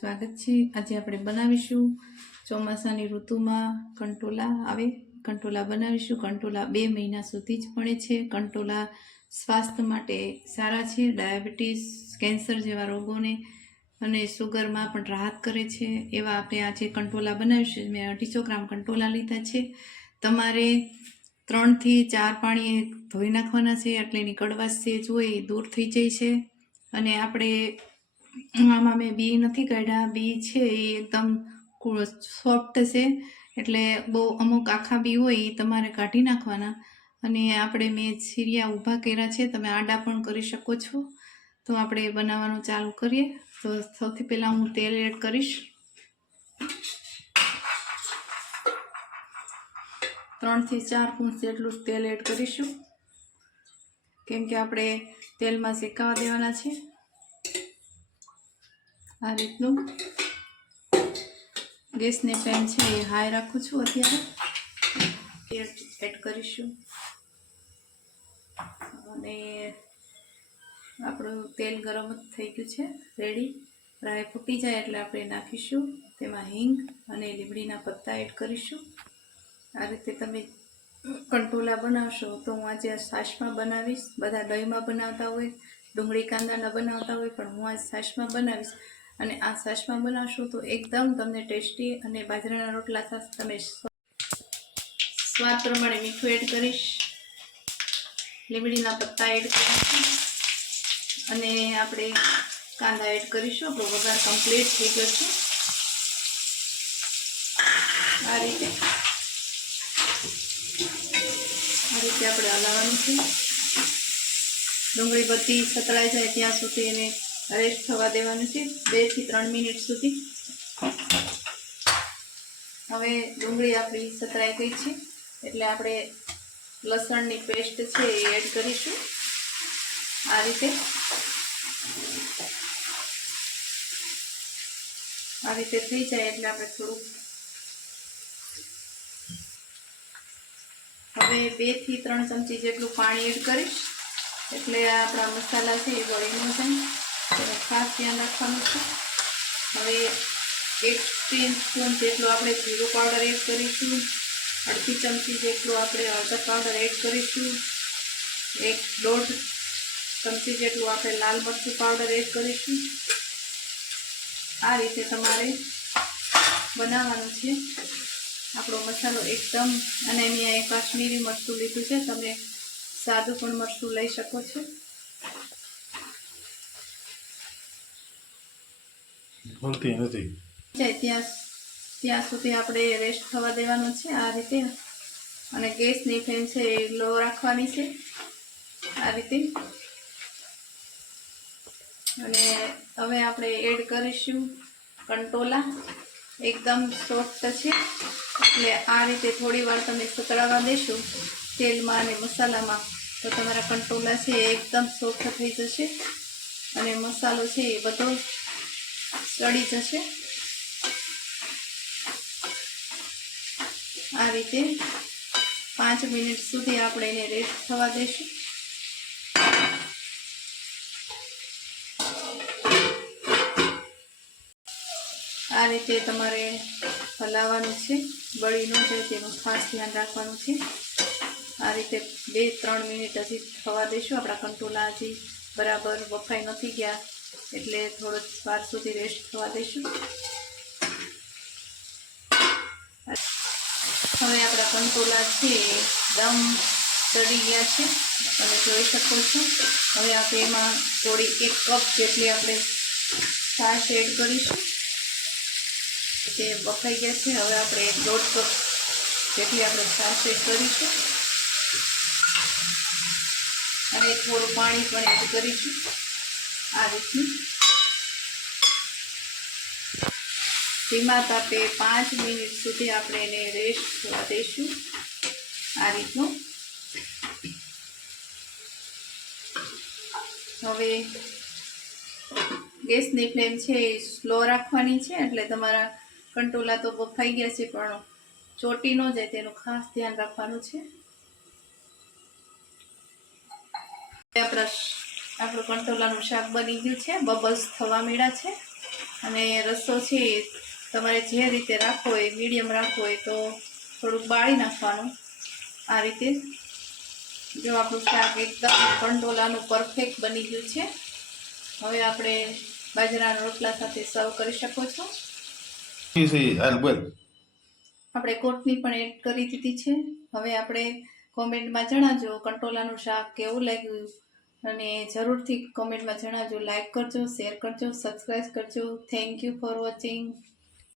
સ્વાગત છે. આજે આપણે બનાવીશું ચોમાસાની ઋતુમાં કંટોલા. આવે કંટોલા બનાવીશું. કંટોલા બે મહિના સુધી જ પડે છે. કંટોલા સ્વાસ્થ્ય માટે સારા છે. ડાયાબિટીસ, કેન્સર જેવા રોગોને અને સુગરમાં પણ રાહત કરે છે. એવા આપણે આજે કંટોલા બનાવીશું. મેં અઢીસો ગ્રામ કંટોલા લીધા છે. તમારે ત્રણથી ચાર પાણીએ ધોઈ નાખવાના છે. એટલે એની કડવાશ છે. જો એ દૂર થઈ જાય છે. અને આપણે આમાં મેં બી નથી કાઢ્યા. બી છે એ એકદમ સોફ્ટ છે. એટલે બહુ અમુક આખા બી હોય એ તમારે કાઢી નાખવાના. અને આપણે મેં છીરિયા ઊભા કર્યા છે, તમે આડા પણ કરી શકો છો. તો આપણે બનાવવાનું ચાલુ કરીએ. તો સૌથી પહેલાં હું તેલ એડ કરીશ. ત્રણથી ચાર પૂંછ જેટલું તેલ એડ કરીશું. કેમ કે આપણે તેલમાં શેકાવા દેવાના છે. આ રીતનું. ગેસની પેન છે એ હાઈ રાખું છું અત્યારે. એડ કરીશું. અને આપણું તેલ ગરમ થઈ ગયું છે રેડી રાય ફૂટી જાય એટલે આપણે નાખીશું. તેમાં હિંગ અને લીમડીના પત્તા એડ કરીશું. આ રીતે તમે કંટોલા બનાવશો તો હું આજે છાશમાં બનાવીશ. બધા દહીંમાં બનાવતા હોય, ડુંગળી કાંદાના બનાવતા હોય, પણ હું આજે છાશમાં બનાવીશ. અને આ છાશમાં બનાવશો તો એકદમ તમને ટેસ્ટી અને બાજરાના રોટલા સાથે તમે સ્વાદ પ્રમાણે મીઠું એડ કરીશ. લીમડીના પત્તા એડ કરીશું. અને આપણે કાંદા એડ કરીશું. આપણો વઘાર કમ્પ્લીટ થઈ ગયો આ રીતે. આ રીતે આપણે હલાવવાનું છે. ડુંગળી બધી સતળાઈ જાય ત્યાં સુધી એને રેસ્ટ થવા દેવાનું છે બેથી ત્રણ મિનિટ સુધી. હવે ડુંગળી આપણી સતરાઈ ગઈ છે, એટલે આપણે લસણની પેસ્ટ છે એ એડ કરીશું. આ રીતે. આ રીતે થઈ જાય એટલે આપણે થોડુંક હવે બેથી ત્રણ ચમચી જેટલું પાણી એડ કરીશ, એટલે આપણા મસાલા છે એ બળી ન જાય. ખાસ ધ્યાન રાખવાનું છે. હવે એક સ્પૂન જેટલું આપણે જીરું પાવડર એડ કરીશું. અડધી ચમચી જેટલું આપણે હળદર પાવડર એડ કરીશું. એક દોઢ ચમચી જેટલું આપણે લાલ મરચું પાવડર એડ કરીશું. આ રીતે તમારે બનાવવાનું છે. આપણો મસાલો એકદમ અને મેં કાશ્મીરી મરચું લીધું છે. તમે સાદું પણ મરચું લઈ શકો છો. મળતી નથી. ત્યાં ત્યાં સુધી આપણે રેસ્ટ થવા દેવાનું છે આ રીતે. અને ગેસની ફ્લેમ છે એ લો રાખવાની છે આ રીતે. અને હવે આપણે એડ કરીશું કંટોલા એકદમ સોફ્ટ છે. એટલે આ રીતે થોડી વાર તમે સતળાવા દેશો તેલમાં અને મસાલામાં. તો તમારા કંટોલા છે એકદમ સોફ્ટ થઈ જશે. અને મસાલો છે એ બધો ચડી જશે. આ રીતે પાંચ મિનિટ સુધી આપણે એને રેસ્ટ થવા દઈશું આ રીતે તમારે હલાવવાનું છે, બળી ન જાય તેનું ખાસ ધ્યાન રાખવાનું છે. આ રીતે બે ત્રણ મિનિટ હજી થવા દઈશું આપણા કંટોલા હજી બરાબર વફાઈ નથી ગયા. એટલે થોડોક વાર સુધી રેસ્ટ થવા દઈશું. હવે આપણા કંટોલા છે, દમ ચડી ગયા છે. તમે જોઈ શકો છો. હવે આપણે એમાં થોડી એક કપ જેટલી આપણે છાશ એડ કરીશું. તે બફાઈ ગયા છે. હવે આપણે દોઢ કપ જેટલી આપણે છાશ એડ કરીશું. અને થોડું પાણી પણ એડ કરીશું. આ રીતનું ધીમા તાપે પાંચ મિનિટ સુધી આપણે એને રેસ્ટ થવા દઈશું. આ રીતનું. હવે ગેસની ફ્લેમ છે એ સ્લો રાખવાની છે, એટલે તમારા કંટોલા તો બફાઈ ગયા છે, પણ ચોટી ન જાય તેનું ખાસ ધ્યાન રાખવાનું છે. આપણા આપણું કંટોલાનું શાક બની ગયું છે બબલ્સ થવા મીડા છે. અને રસો છે તમારે જે રીતે રાખવો હોય મીડિયમ રાખવો હોય તો થોડુંક બાળી નાખવાનું. આ રીતે જો આપણું શાક એકદમ કંટોલાનું પરફેક્ટ બની ગયું છે. હવે આપણે બાજરાના રોટલા સાથે સર્વ કરી શકો છો. આપણે કોટની પણ એડ કરી દીધી છે. હવે આપણે કોમેન્ટમાં જણાવજો કંટોલાનું શાક કેવું લાગ્યું? અને જરૂરથી કોમેન્ટમાં જણાવજો લાઇક કરજો શેર કરજો સબસ્ક્રાઈબ કરજો. Thank you for watching